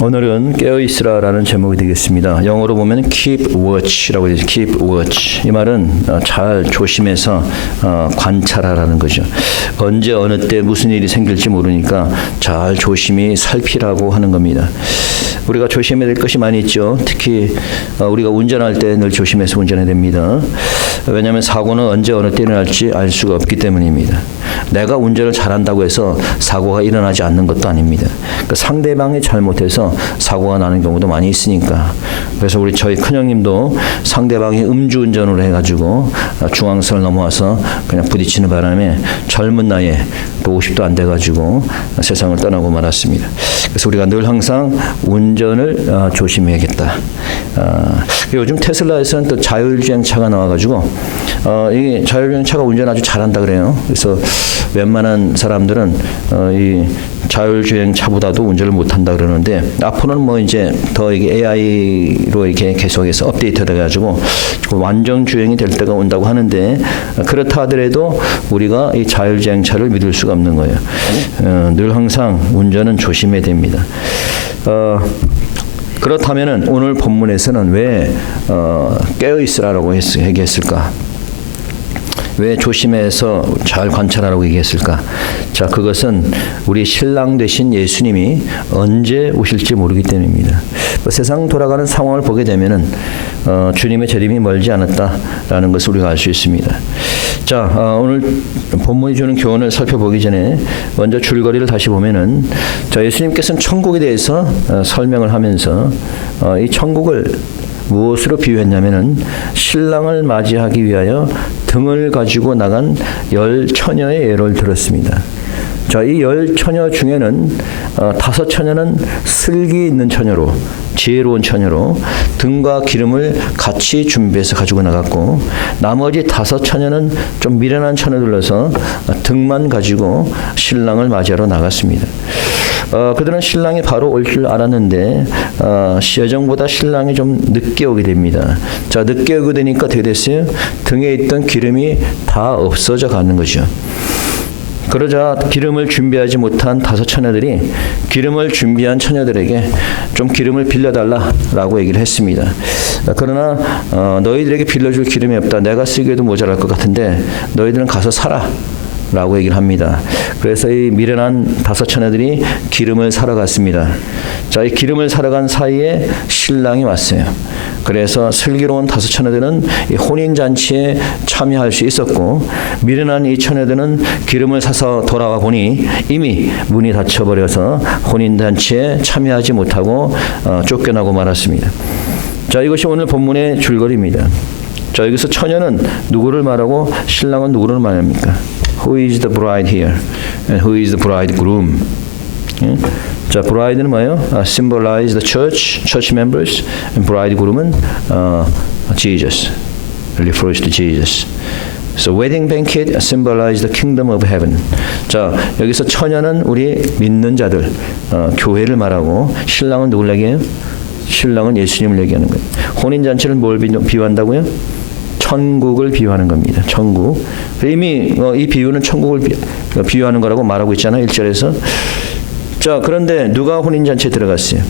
오늘은 깨어있으라라는 제목이 되겠습니다. 영어로 보면 keep watch라고 되죠. keep watch. 이 말은 잘 조심해서 관찰하라는 거죠. 언제 어느 때 무슨 일이 생길지 모르니까 잘 조심히 살피라고 하는 겁니다. 우리가 조심해야 될 것이 많이 있죠. 특히 우리가 운전할 때 늘 조심해서 운전해야 됩니다. 왜냐하면 사고는 언제 어느 때 일어날지 알 수가 없기 때문입니다. 내가 운전을 잘한다고 해서 사고가 일어나지 않는 것도 아닙니다. 그러니까 상대방이 잘못해서 사고가 나는 경우도 많이 있으니까. 그래서 저희 큰형님도 상대방이 음주운전으로 해가지고 중앙선을 넘어와서 그냥 부딪히는 바람에 젊은 나이에 또 50도 안 돼가지고 세상을 떠나고 말았습니다. 그래서 우리가 늘 항상 운전을 조심해야겠다. 요즘 테슬라에서는 또 자율주행차가 나와가지고 이 자율주행차가 운전 아주 잘한다 그래요. 그래서 웬만한 사람들은 이 자율주행차보다도 운전을 못한다 그러는데 앞으로는 뭐 이제 더 이게 AI로 이렇게 계속해서 업데이트돼가지고 완전 주행이 될 때가 온다고 하는데 그렇다 하더라도 우리가 이 자율주행차를 믿을 수가 없는 거예요. 늘 항상 운전은 조심해야 됩니다. 그렇다면은 오늘 본문에서는 왜 깨어있으라고 얘기했을까? 왜 조심해서 잘 관찰하라고 얘기했을까? 자, 그것은 우리 신랑 되신 예수님이 언제 오실지 모르기 때문입니다. 세상 돌아가는 상황을 보게 되면은 주님의 재림이 멀지 않았다라는 것을 우리가 알 수 있습니다. 자, 오늘 본문이 주는 교훈을 살펴보기 전에 먼저 줄거리를 다시 보면은 자, 예수님께서는 천국에 대해서 설명을 하면서 이 천국을 무엇으로 비유했냐면은 신랑을 맞이하기 위하여 등을 가지고 나간 10처녀의 예를 들었습니다. 자, 이 10처녀 중에는 5처녀는 슬기 있는 처녀로, 지혜로운 처녀로 등과 기름을 같이 준비해서 가지고 나갔고, 나머지 5처녀는 좀 미련한 처녀들로서 등만 가지고 신랑을 맞이하러 나갔습니다. 그들은 신랑이 바로 올 줄 알았는데 예정보다 신랑이 좀 늦게 오게 됩니다. 자, 늦게 오게 되니까 어떻게 됐어요? 등에 있던 기름이 다 없어져 가는 거죠. 그러자 기름을 준비하지 못한 5처녀들이 기름을 준비한 처녀들에게 좀 기름을 빌려달라라고 얘기를 했습니다. 그러나 너희들에게 빌려줄 기름이 없다. 내가 쓰기에도 모자랄 것 같은데 너희들은 가서 사라. 라고 얘기를 합니다. 그래서 이 미련한 5처녀들이 기름을 사러 갔습니다. 자, 이 기름을 사러 간 사이에 신랑이 왔어요. 그래서 슬기로운 5처녀들은 이 혼인잔치에 참여할 수 있었고, 미련한 이 처녀들은 기름을 사서 돌아와 보니 이미 문이 닫혀버려서 혼인잔치에 참여하지 못하고 쫓겨나고 말았습니다. 자, 이것이 오늘 본문의 줄거리입니다. 자, 여기서 처녀는 누구를 말하고 신랑은 누구를 말합니까? Who is the bride here? And who is the bridegroom? 자, bride는 뭐예요? Symbolize the church members. And bridegroom은 Jesus. Refers to Jesus. So wedding banquet symbolize the kingdom of heaven. 자, 여기서 처녀는 우리 믿는 자들, 교회를 말하고, 신랑은 누굴 얘기해요? 신랑은 예수님을 얘기하는 거예요. 혼인잔치를 뭘 비유한다고요? 천국을 비유하는 겁니다. 천국. 이미 이 비유는 천국을 비유하는 거라고 말하고 있잖아요. 1절에서. 자, 그런데 누가 혼인잔치에 들어갔어요?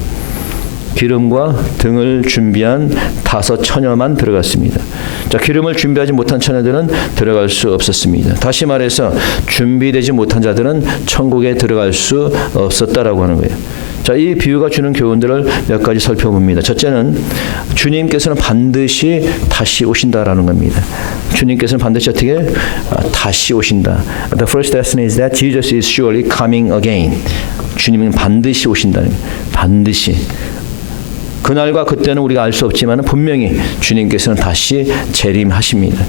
기름과 등을 준비한 5처녀만 들어갔습니다. 자, 기름을 준비하지 못한 처녀들은 들어갈 수 없었습니다. 다시 말해서 준비되지 못한 자들은 천국에 들어갈 수 없었다라고 하는 거예요. 자, 이 비유가 주는 교훈들을 몇 가지 살펴봅니다. 첫째는 주님께서는 반드시 다시 오신다라는 겁니다. 주님께서는 반드시 어떻게 다시 오신다. The first lesson is that Jesus is surely coming again. 주님은 반드시 오신다는 거예요. 반드시. 그날과 그때는 우리가 알 수 없지만 분명히 주님께서는 다시 재림하십니다.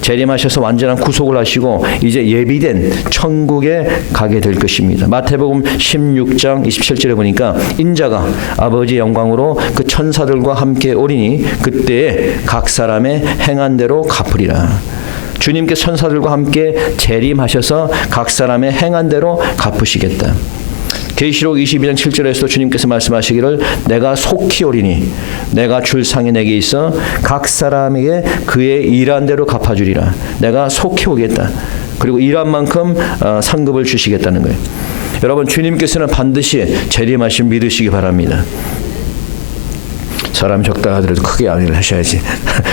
재림하셔서 완전한 구속을 하시고 이제 예비된 천국에 가게 될 것입니다. 마태복음 16장 27절에 보니까 인자가 아버지의 영광으로 그 천사들과 함께 오리니 그때에 각 사람의 행한 대로 갚으리라. 주님께서 천사들과 함께 재림하셔서 각 사람의 행한 대로 갚으시겠다. 계시록 22장 7절에서도 주님께서 말씀하시기를 내가 속히 오리니 내가 줄 상이 내게 있어 각 사람에게 그의 일한 대로 갚아주리라. 내가 속히 오겠다. 그리고 일한 만큼 상급을 주시겠다는 거예요. 여러분 주님께서는 반드시 재림하심 믿으시기 바랍니다. 사람 적다 하더라도 크게 아멘을 하셔야지.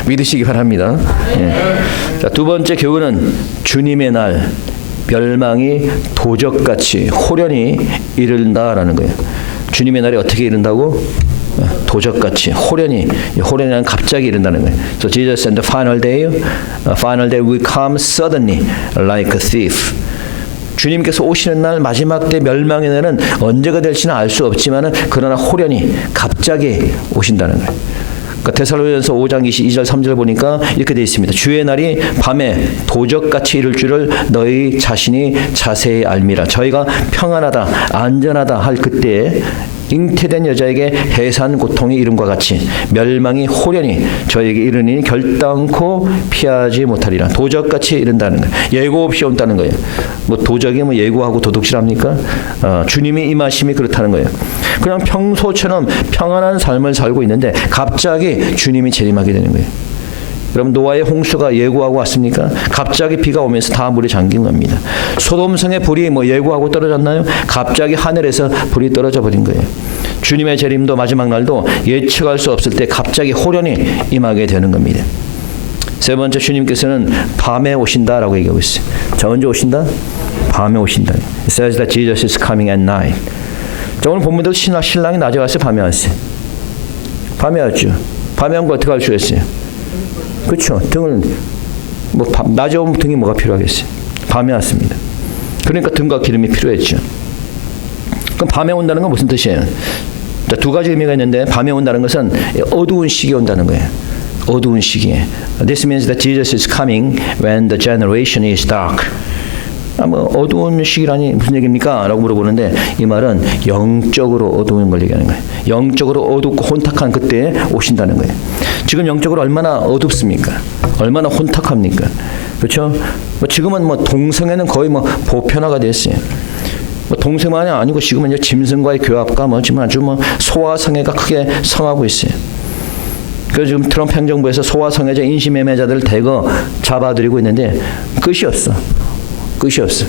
믿으시기 바랍니다. 예. 자, 두 번째 교훈은 주님의 날 멸망이 도적같이 호련히 이른다라는 거예요. 주님의 날이 어떻게 이른다고? 도적같이 호련히는 갑자기 이른다는 거예요. So Jesus and the final day will come suddenly like a thief. 주님께서 오시는 날 마지막 때 멸망의 날은 언제가 될지는 알 수 없지만은 그러나 호련히 갑자기 오신다는 거예요. 그러니까 데살로니가서 5장 22절 3절 보니까 이렇게 되어 있습니다. 주의 날이 밤에 도적같이 이를 줄을 너희 자신이 자세히 알미라. 저희가 평안하다 안전하다 할 그때에 잉태된 여자에게 해산 고통이 이름과 같이 멸망이 호련히 저에게 이르니 결단코 피하지 못하리라. 도적같이 이른다는 거예요. 예고 없이 온다는 거예요. 뭐 도적이 뭐 예고하고 도둑질합니까? 주님이 임하심이 그렇다는 거예요. 그냥 평소처럼 평안한 삶을 살고 있는데 갑자기 주님이 재림하게 되는 거예요. 여러분 노아의 홍수가 예고하고 왔습니까? 갑자기 비가 오면서 다 물에 잠긴 겁니다. 소돔성의 불이 뭐 예고하고 떨어졌나요? 갑자기 하늘에서 불이 떨어져 버린 거예요. 주님의 재림도 마지막 날도 예측할 수 없을 때 갑자기 호련히 임하게 되는 겁니다. 세 번째 주님께서는 밤에 오신다라고 얘기하고 있어요. 자, 언제 오신다? 밤에 오신다. It says that Jesus is coming at night. 자, 오늘 본문도 신랑이 낮에 왔어요? 밤에 왔어요? 밤에 왔죠. 밤에 온 거 어떻게 할 수 있어요? 그렇죠. 등을 낮에 오면 등이 뭐가 필요하겠어요? 밤에 왔습니다. 그러니까 등과 기름이 필요했죠. 그럼 밤에 온다는 건 무슨 뜻이에요? 자, 두 가지 의미가 있는데 밤에 온다는 것은 어두운 시기에 온다는 거예요. 어두운 시기에. This means that Jesus is coming when the generation is dark. 뭐 어두운 시기라니 무슨 얘기입니까? 라고 물어보는데 이 말은 영적으로 어두운 걸 얘기하는 거예요. 영적으로 어둡고 혼탁한 그때에 오신다는 거예요. 지금 영적으로 얼마나 어둡습니까? 얼마나 혼탁합니까? 그렇죠? 지금은 뭐 동성애는 거의 뭐 보편화가 됐어요. 뭐 동성애만이 아니고 지금은 이제 짐승과의 교합과 뭐 지금 아주 뭐 소아성애가 크게 성하고 있어요. 그래서 지금 트럼프 행정부에서 소아성애자 인신매매자들을 대거 잡아들이고 있는데 끝이 없어. 끝이 없어.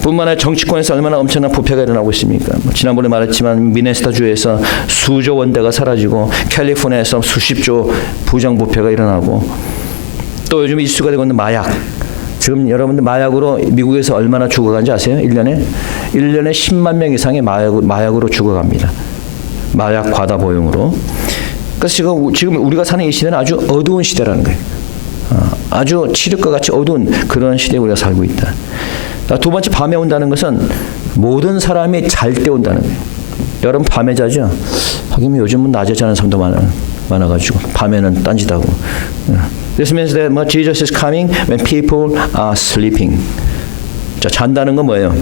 뿐만 아니라 정치권에서 얼마나 엄청난 부패가 일어나고 있습니까? 지난번에 말했지만 미네소타 주에서 수조 원대가 사라지고 캘리포니아에서 수십조 부정부패가 일어나고 또 요즘 이슈가 되고 있는 마약. 지금 여러분들 마약으로 미국에서 얼마나 죽어간지 아세요? 1년에 10만 명 이상이 마약으로 죽어갑니다. 마약 과다 보용으로. 그래서 지금 우리가 사는 이 시대는 아주 어두운 시대라는 거예요. 아주 칠흑과 같이 어두운 그런 시대에 우리가 살고 있다. 두 번째 밤에 온다는 것은 모든 사람이 잘 때 온다는 거예요. 여러분 밤에 자죠? 하긴 요즘은 낮에 자는 사람도 많아가지고 밤에는 딴짓하고. This means that Jesus is coming when people are sleeping. 자, 잔다는 건 뭐예요?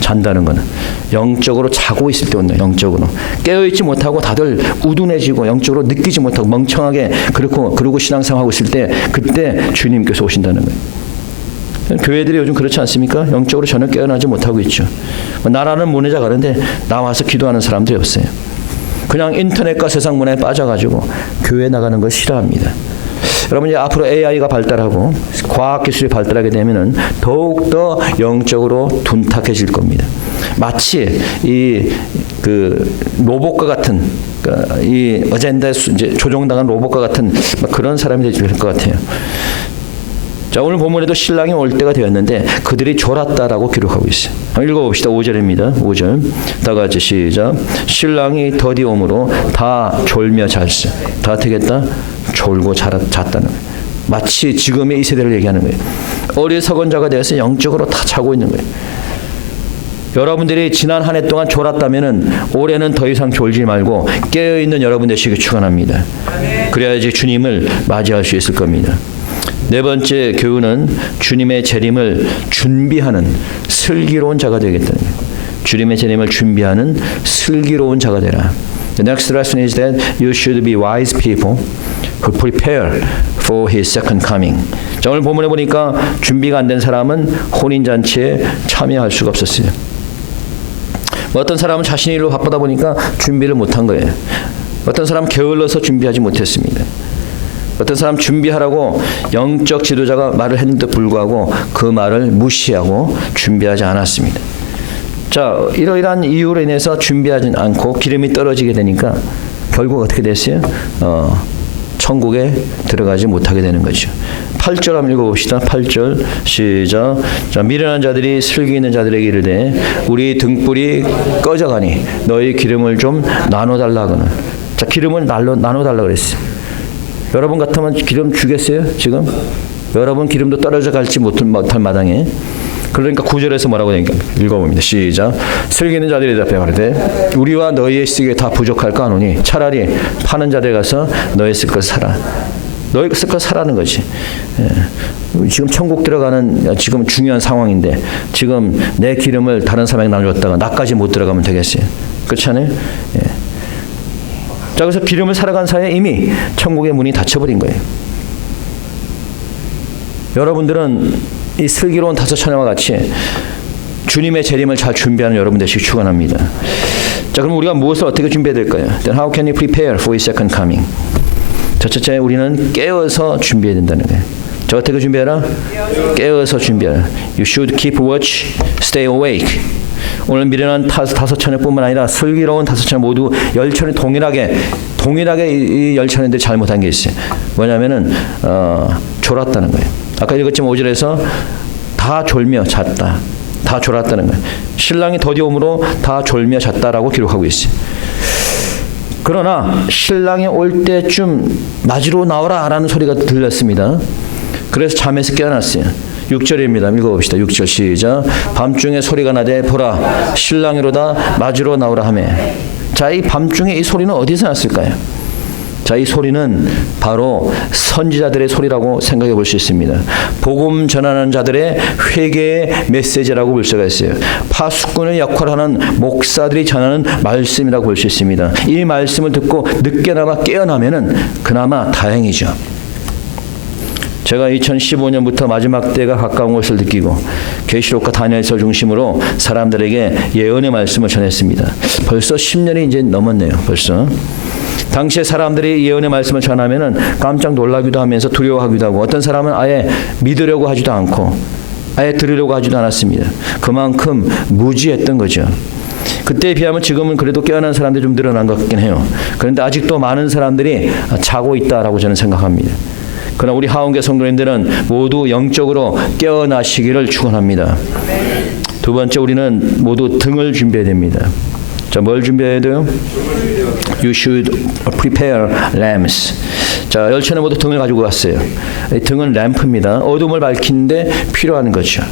잔다는 거는 영적으로 자고 있을 때 온다. 영적으로 깨어있지 못하고 다들 우둔해지고 영적으로 느끼지 못하고 멍청하게 그러고 신앙생활하고 있을 때 그때 주님께서 오신다는 거예요. 교회들이 요즘 그렇지 않습니까? 영적으로 전혀 깨어나지 못하고 있죠. 나라는 문외자 가는데 나와서 기도하는 사람들이 없어요. 그냥 인터넷과 세상 문화에 빠져가지고 교회 나가는 걸 싫어합니다. 여러분 이제 앞으로 AI가 발달하고 과학기술이 발달하게 되면은 더욱더 영적으로 둔탁해질 겁니다. 마치 그 로봇과 같은 이 어젠다에 이제 조종당한 로봇과 같은 그런 사람이 될 것 같아요. 자, 오늘 본문에도 신랑이 올 때가 되었는데 그들이 졸았다라고 기록하고 있어요. 한번 읽어봅시다. 5절입니다. 5절. 다 같이 시작. 신랑이 더디 오므로 다 졸며 잤어. 다 어떻게 했다? 졸고 잤다는 거예요. 마치 지금의 이 세대를 얘기하는 거예요. 어리석은 자가 되어서 영적으로 다 자고 있는 거예요. 여러분들이 지난 한 해 동안 졸았다면은 올해는 더 이상 졸지 말고 깨어있는 여러분 되시길 축원합니다. 그래야지 주님을 맞이할 수 있을 겁니다. 네 번째 교훈은 주님의 재림을 준비하는 슬기로운 자가 되겠다는 거예요. 주님의 재림을 준비하는 슬기로운 자가 되라. The next lesson is that you should be wise people who prepare for His second coming. 자, 오늘 본문에 보니까 준비가 안 된 사람은 혼인잔치에 참여할 수가 없었어요. 어떤 사람은 자신의 일로 바쁘다 보니까 준비를 못한 거예요. 어떤 사람은 게을러서 준비하지 못했습니다. 어떤 사람 준비하라고 영적 지도자가 말을 했는데도 불구하고 그 말을 무시하고 준비하지 않았습니다. 자, 이러이러한 이유로 인해서 준비하지 않고 기름이 떨어지게 되니까 결국 어떻게 됐어요? 천국에 들어가지 못하게 되는 거죠. 8절 한번 읽어봅시다. 8절 시작. 자, 미련한 자들이 슬기 있는 자들에게 이르되 우리 등불이 꺼져가니 너희 기름을 좀 나눠달라 하거늘. 자, 기름을 나눠달라 그랬어요. 여러분 같으면 기름 주겠어요? 지금? 여러분 기름도 떨어져 갈지 못할 마당에. 그러니까 9절에서 뭐라고 되니까 읽어봅니다. 시작. 슬기 있는 자들이 대답해 가로되 우리와 너희의 쓰기에 다 부족할까 하노니 차라리 파는 자들 가서 너희 쓸 것 사라. 너희 쓸 것 사라는 거지. 예. 지금 천국 들어가는 지금 중요한 상황인데 지금 내 기름을 다른 사람에게 나눠줬다가 나까지 못 들어가면 되겠어요? 그렇지 않아요? 예. 자, 그래서 기름을 살아간 사이에 이미 천국의 문이 닫혀버린 거예요. 여러분들은 이 슬기로운 다섯 처녀와 같이 주님의 재림을 잘 준비하는 여러분 되시기 축원합니다. 자, 그럼 우리가 무엇을 어떻게 준비해야 될까요? Then how can you prepare for His second coming? 자, 첫째, 우리는 깨어서 준비해야 된다는 거예요. 자, 어떻게 준비하라? 깨어서 준비하라. You should keep watch, stay awake. 오늘 미련한 다섯 처녀뿐만 아니라 슬기로운 다섯 처녀 모두 열처녀 동일하게 이 열처녀들이 잘못한 게 있어요. 뭐냐면은 졸았다는 거예요. 아까 읽었지만 5절에서 다 졸며 잤다. 다 졸았다는 거예요. 신랑이 더디옴으로 다 졸며 잤다라고 기록하고 있어요. 그러나 신랑이 올 때쯤 맞으러 나오라 라는 소리가 들렸습니다. 그래서 잠에서 깨어났어요. 6절입니다. 읽어봅시다. 6절 시작. 밤중에 소리가 나되 보라 신랑이로다 맞으러 나오라 하며. 자, 이 밤중에 이 소리는 어디서 났을까요? 자, 이 소리는 바로 선지자들의 소리라고 생각해 볼 수 있습니다. 복음 전하는 자들의 회개의 메시지라고 볼 수가 있어요. 파수꾼의 역할을 하는 목사들이 전하는 말씀이라고 볼 수 있습니다. 이 말씀을 듣고 늦게나마 깨어나면은 그나마 다행이죠. 제가 2015년부터 마지막 때가 가까운 것을 느끼고 계시록과 다니엘서 중심으로 사람들에게 예언의 말씀을 전했습니다. 벌써 10년이 이제 넘었네요. 벌써. 당시에 사람들이 예언의 말씀을 전하면은 깜짝 놀라기도 하면서 두려워하기도 하고 어떤 사람은 아예 믿으려고 하지도 않고 아예 들으려고 하지도 않았습니다. 그만큼 무지했던 거죠. 그때에 비하면 지금은 그래도 깨어난 사람들이 좀 늘어난 것 같긴 해요. 그런데 아직도 많은 사람들이 자고 있다라고 저는 생각합니다. 그러나 우리 하원교 성도님들은 모두 영적으로 깨어나시기를 축원합니다. 두 번째, 우리는 모두 등을 준비해야 됩니다. 자, 뭘 준비해야 돼요? You should prepare lamps. 자, 열처는 모두 등을 가지고 왔어요. 이 등은 램프입니다. 어둠을 밝히는데 필요한 거죠.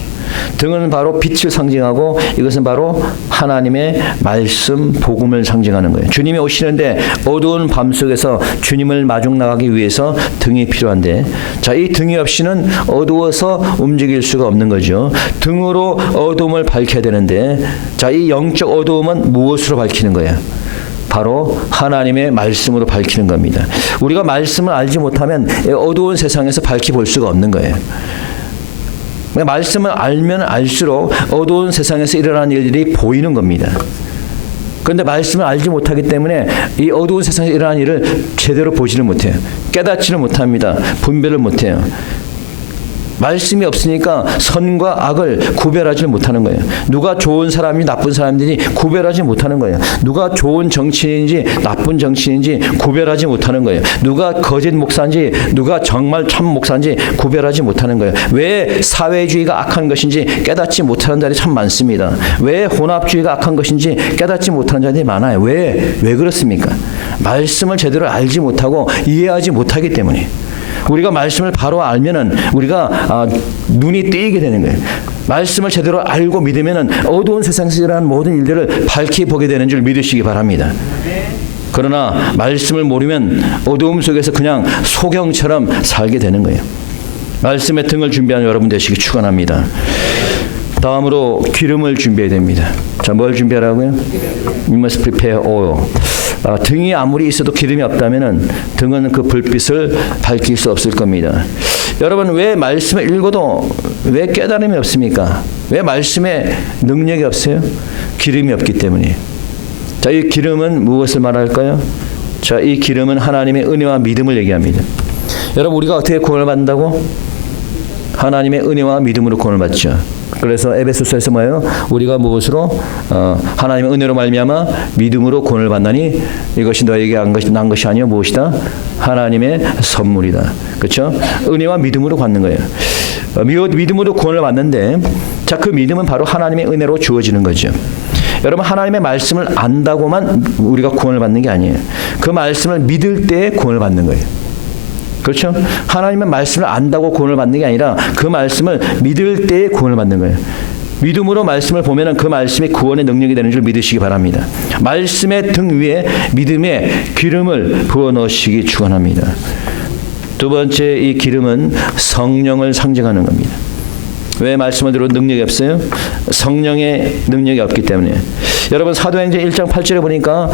등은 바로 빛을 상징하고 이것은 바로 하나님의 말씀, 복음을 상징하는 거예요. 주님이 오시는데 어두운 밤 속에서 주님을 마중 나가기 위해서 등이 필요한데, 자, 이 등이 없이는 어두워서 움직일 수가 없는 거죠. 등으로 어둠을 밝혀야 되는데, 자, 이 영적 어두움은 무엇으로 밝히는 거예요? 바로 하나님의 말씀으로 밝히는 겁니다. 우리가 말씀을 알지 못하면 어두운 세상에서 밝히 볼 수가 없는 거예요. 말씀을 알면 알수록 어두운 세상에서 일어나는 일들이 보이는 겁니다. 그런데 말씀을 알지 못하기 때문에 이 어두운 세상에서 일어나는 일을 제대로 보지를 못해요. 깨닫지를 못합니다. 분별을 못해요. 말씀이 없으니까 선과 악을 구별하지 못하는 거예요. 누가 좋은 사람이 나쁜 사람인지 구별하지 못하는 거예요. 누가 좋은 정치인인지 나쁜 정치인인지 구별하지 못하는 거예요. 누가 거짓 목사인지 누가 정말 참 목사인지 구별하지 못하는 거예요. 왜 사회주의가 악한 것인지 깨닫지 못하는 자들이 참 많습니다. 왜 혼합주의가 악한 것인지 깨닫지 못하는 자들이 많아요. 왜 그렇습니까? 말씀을 제대로 알지 못하고 이해하지 못하기 때문에. 우리가 말씀을 바로 알면은 우리가 눈이 뜨이게 되는 거예요. 말씀을 제대로 알고 믿으면은 어두운 세상에서 일어나는 모든 일들을 밝히 보게 되는 줄 믿으시기 바랍니다. 그러나 말씀을 모르면 어두움 속에서 그냥 소경처럼 살게 되는 거예요. 말씀의 등을 준비하는 여러분 되시기 축원합니다. 다음으로 기름을 준비해야 됩니다. 자, 뭘 준비하라고요? You must prepare oil. 등이 아무리 있어도 기름이 없다면은 등은 그 불빛을 밝힐 수 없을 겁니다. 여러분, 왜 말씀을 읽어도 왜 깨달음이 없습니까? 왜 말씀에 능력이 없어요? 기름이 없기 때문이에요. 자, 이 기름은 무엇을 말할까요? 자, 이 기름은 하나님의 은혜와 믿음을 얘기합니다. 여러분 우리가 어떻게 구원을 받는다고? 하나님의 은혜와 믿음으로 구원을 받죠. 그래서 에베소서에서 뭐예요? 우리가 무엇으로 하나님의 은혜로 말미암아 믿음으로 구원을 받나니 이것이 너에게 난 것이 아니요 무엇이다? 하나님의 선물이다. 그렇죠? 은혜와 믿음으로 받는 거예요. 믿음으로 구원을 받는데 자, 그 믿음은 바로 하나님의 은혜로 주어지는 거죠. 여러분 하나님의 말씀을 안다고만 우리가 구원을 받는 게 아니에요. 그 말씀을 믿을 때 구원을 받는 거예요. 그렇죠? 하나님의 말씀을 안다고 구원을 받는 게 아니라 그 말씀을 믿을 때에 구원을 받는 거예요. 믿음으로 말씀을 보면은 그 말씀이 구원의 능력이 되는 줄 믿으시기 바랍니다. 말씀의 등 위에 믿음의 기름을 부어 넣으시기 축원합니다. 두 번째, 이 기름은 성령을 상징하는 겁니다. 왜 말씀을 들어도 능력이 없어요? 성령의 능력이 없기 때문에. 여러분 사도행전 1장 8절에 보니까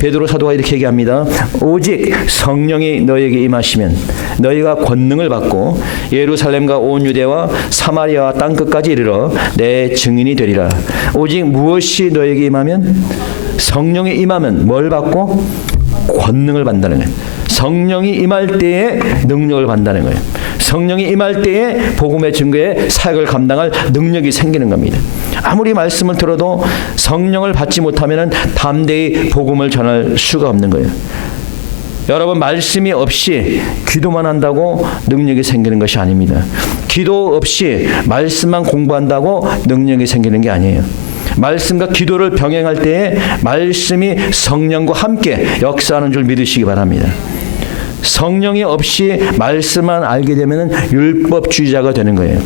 베드로 사도가 이렇게 얘기합니다. 오직 성령이 너에게 임하시면 너희가 권능을 받고 예루살렘과 온 유대와 사마리아와 땅끝까지 이르러 내 증인이 되리라. 오직 무엇이 너에게 임하면? 성령이 임하면 뭘 받고? 권능을 받는다는 거예요. 성령이 임할 때에 능력을 받는다는 거예요. 성령이 임할 때에 복음의 증거에 사역을 감당할 능력이 생기는 겁니다. 아무리 말씀을 들어도 성령을 받지 못하면 담대히 복음을 전할 수가 없는 거예요. 여러분 말씀이 없이 기도만 한다고 능력이 생기는 것이 아닙니다. 기도 없이 말씀만 공부한다고 능력이 생기는 게 아니에요. 말씀과 기도를 병행할 때에 말씀이 성령과 함께 역사하는 줄 믿으시기 바랍니다. 성령이 없이 말씀만 알게 되면 율법주의자가 되는 거예요.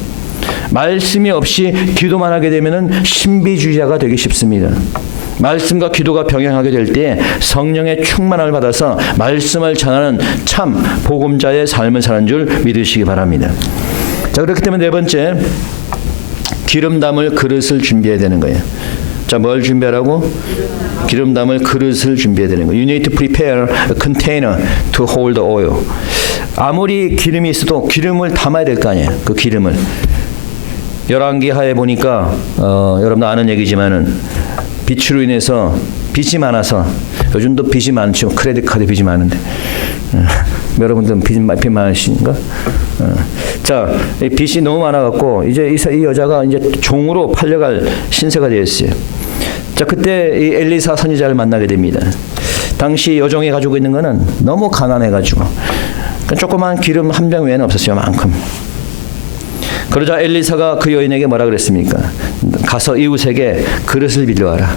말씀이 없이 기도만 하게 되면 신비주의자가 되기 쉽습니다. 말씀과 기도가 병행하게 될 때 성령의 충만함을 받아서 말씀을 전하는 참 복음자의 삶을 사는 줄 믿으시기 바랍니다. 자, 그렇기 때문에 네 번째, 기름 담을 그릇을 준비해야 되는 거예요. 자, 뭘 준비하라고? 기름 담을 그릇을 준비해야 되는 거예요. You need to prepare a container to hold the oil. 아무리 기름이 있어도 기름을 담아야 될 거 아니에요. 그 기름을. 열왕기하에 보니까 여러분 아는 얘기지만은 빚으로 인해서 빚이 많아서 요즘도 빚이 많죠. 크레딧 카드 빚이 많은데 여러분들은 빚 많으신가? 자, 이 빚이 너무 많아갖고 이제 이 여자가 이제 종으로 팔려갈 신세가 되었어요. 자, 그때 이 엘리사 선지자를 만나게 됩니다. 당시 여종이 가지고 있는 거는 너무 가난해가지고 조그만 기름 한 병 외에는 없었어요. 만큼. 그러자 엘리사가 그 여인에게 뭐라 그랬습니까? 가서 이웃에게 그릇을 빌려와라.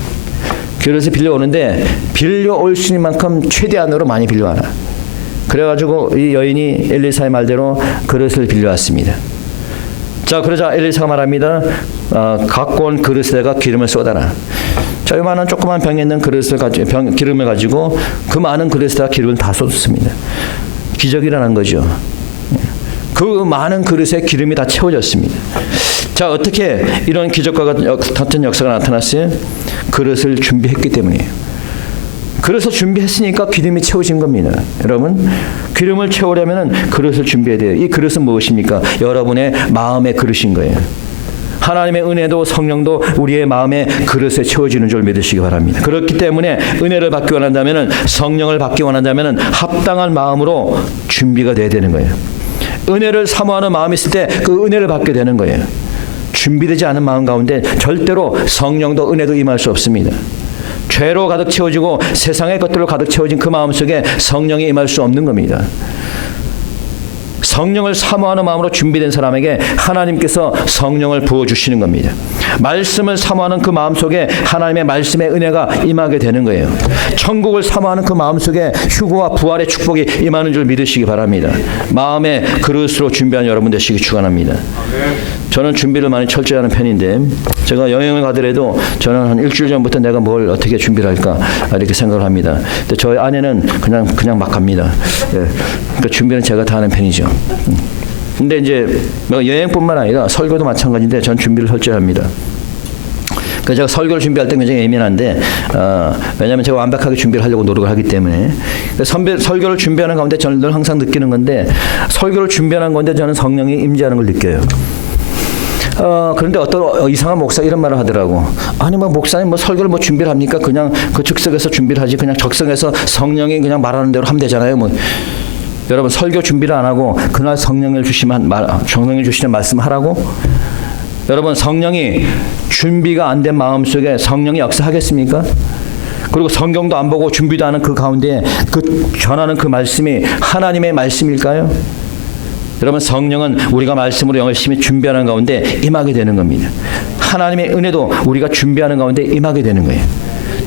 그릇을 빌려오는데 빌려올 수 있는 만큼 최대한으로 많이 빌려와라. 그래가지고 이 여인이 엘리사의 말대로 그릇을 빌려왔습니다. 자, 그러자 엘리사가 말합니다. 갖고 온 그릇에다가 기름을 쏟아라. 자, 요만한 조그만 병에 있는 기름을 가지고 그 많은 그릇에다가 기름을 다 쏟았습니다. 기적이 일어난 거죠. 그 많은 그릇에 기름이 다 채워졌습니다. 자, 어떻게 이런 기적과 같은 역사가 나타났어요? 그릇을 준비했기 때문이에요. 그래서 준비했으니까 기름이 채워진 겁니다. 여러분, 기름을 채우려면 그릇을 준비해야 돼요. 이 그릇은 무엇입니까? 여러분의 마음의 그릇인 거예요. 하나님의 은혜도 성령도 우리의 마음의 그릇에 채워지는 줄 믿으시기 바랍니다. 그렇기 때문에 은혜를 받기 원한다면, 성령을 받기 원한다면 합당한 마음으로 준비가 돼야 되는 거예요. 은혜를 사모하는 마음이 있을 때 그 은혜를 받게 되는 거예요. 준비되지 않은 마음 가운데 절대로 성령도 은혜도 임할 수 없습니다. 죄로 가득 채워지고 세상의 것들로 가득 채워진 그 마음 속에 성령이 임할 수 없는 겁니다. 성령을 사모하는 마음으로 준비된 사람에게 하나님께서 성령을 부어주시는 겁니다. 말씀을 사모하는 그 마음 속에 하나님의 말씀의 은혜가 임하게 되는 거예요. 천국을 사모하는 그 마음 속에 휴거와 부활의 축복이 임하는 줄 믿으시기 바랍니다. 마음의 그릇으로 준비한 여러분 되시기 축원합니다. 저는 준비를 많이 철저히 하는 편인데 제가 여행을 가더라도 저는 한 일주일 전부터 내가 뭘 어떻게 준비를 할까 이렇게 생각을 합니다. 근데 저희 아내는 그냥 막 갑니다. 그러니까 준비는 제가 다 하는 편이죠. 근데 이제 여행뿐만 아니라 설교도 마찬가지인데 전 준비를 철저히 합니다. 그래서 제가 설교를 준비할 때 굉장히 예민한데 왜냐하면 제가 완벽하게 준비를 하려고 노력을 하기 때문에 설교를 준비하는 가운데 저는 늘 항상 느끼는 건데 설교를 준비하는 건데 저는 성령이 임재하는 걸 느껴요. 그런데 어떤 이상한 목사 이런 말을 하더라고. 아니 뭐 목사님 뭐 설교를 뭐 준비를 합니까? 그냥 그 즉석에서 준비를 하지 그냥 적성에서 성령이 그냥 말하는 대로 하면 되잖아요. 뭐 여러분 설교 준비를 안 하고 그날 성령을 주시는 말씀 하라고? 여러분 성령이 준비가 안 된 마음속에 성령이 역사하겠습니까? 그리고 성경도 안 보고 준비도 안 한 그 가운데 그 전하는 그 말씀이 하나님의 말씀일까요? 여러분 성령은 우리가 말씀으로 열심히 준비하는 가운데 임하게 되는 겁니다. 하나님의 은혜도 우리가 준비하는 가운데 임하게 되는 거예요.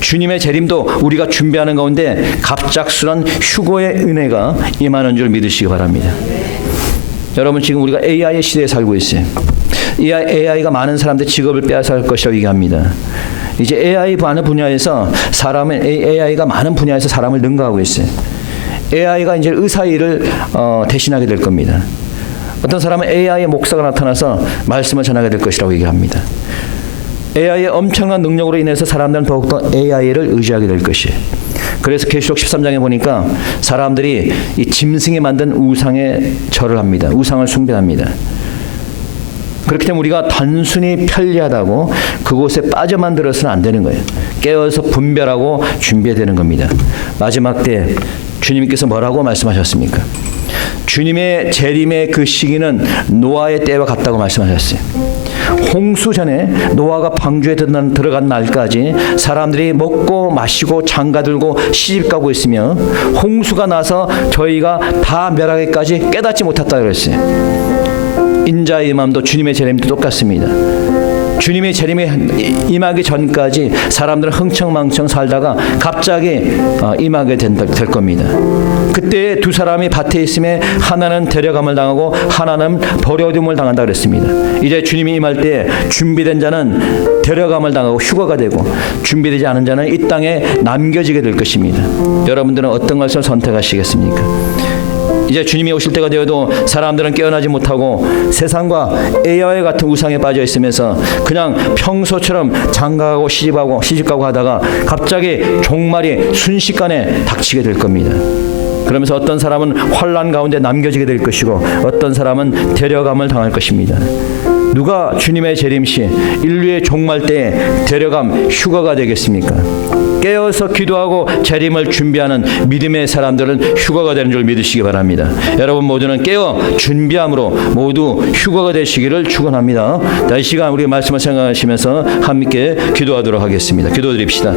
주님의 재림도 우리가 준비하는 가운데 갑작스런 휴거의 은혜가 임하는 줄 믿으시기 바랍니다. 여러분 지금 우리가 AI의 시대에 살고 있어요. 이 AI가 많은 사람들의 직업을 빼앗을 것이라고 얘기합니다. 이제 AI 많은 분야에서 AI가 많은 분야에서 사람을 능가하고 있어요. AI가 이제 의사 일을 대신하게 될 겁니다. 어떤 사람은 AI의 목사가 나타나서 말씀을 전하게 될 것이라고 얘기합니다. AI의 엄청난 능력으로 인해서 사람들은 더욱더 AI를 의지하게 될 것이에요. 그래서 계시록 13장에 보니까 사람들이 이 짐승이 만든 우상에 절을 합니다. 우상을 숭배합니다. 그렇기 때문에 우리가 단순히 편리하다고 그곳에 빠져만 들어서는 안 되는 거예요. 깨어서 분별하고 준비해야 되는 겁니다. 마지막 때 주님께서 뭐라고 말씀하셨습니까? 주님의 재림의 그 시기는 노아의 때와 같다고 말씀하셨어요. 홍수 전에 노아가 방주에 들어간 날까지 사람들이 먹고 마시고 장가들고 시집가고 있으며 홍수가 나서 저희가 다 멸하기까지 깨닫지 못했다 그랬어요. 인자의 임함도 주님의 재림도 똑같습니다. 주님의 재림이 임하기 전까지 사람들은 흥청망청 살다가 갑자기 임하게 될 겁니다. 그때 두 사람이 밭에 있음에 하나는 데려감을 당하고 하나는 버려둠을 당한다 그랬습니다. 이제 주님이 임할 때 준비된 자는 데려감을 당하고 휴거가 되고 준비되지 않은 자는 이 땅에 남겨지게 될 것입니다. 여러분들은 어떤 것을 선택하시겠습니까? 이제 주님이 오실 때가 되어도 사람들은 깨어나지 못하고 세상과 AI와 같은 우상에 빠져 있으면서 그냥 평소처럼 장가가고 시집가고 하다가 갑자기 종말이 순식간에 닥치게 될 겁니다. 그러면서 어떤 사람은 환난 가운데 남겨지게 될 것이고 어떤 사람은 데려감을 당할 것입니다. 누가 주님의 재림시 인류의 종말 때에 데려감 휴거가 되겠습니까? 깨어서 기도하고 재림을 준비하는 믿음의 사람들은 휴거가 되는 줄 믿으시기 바랍니다. 여러분 모두는 깨어 준비함으로 모두 휴거가 되시기를 축원합니다. 이 시간 우리 말씀을 생각하시면서 함께 기도하도록 하겠습니다. 기도드립시다.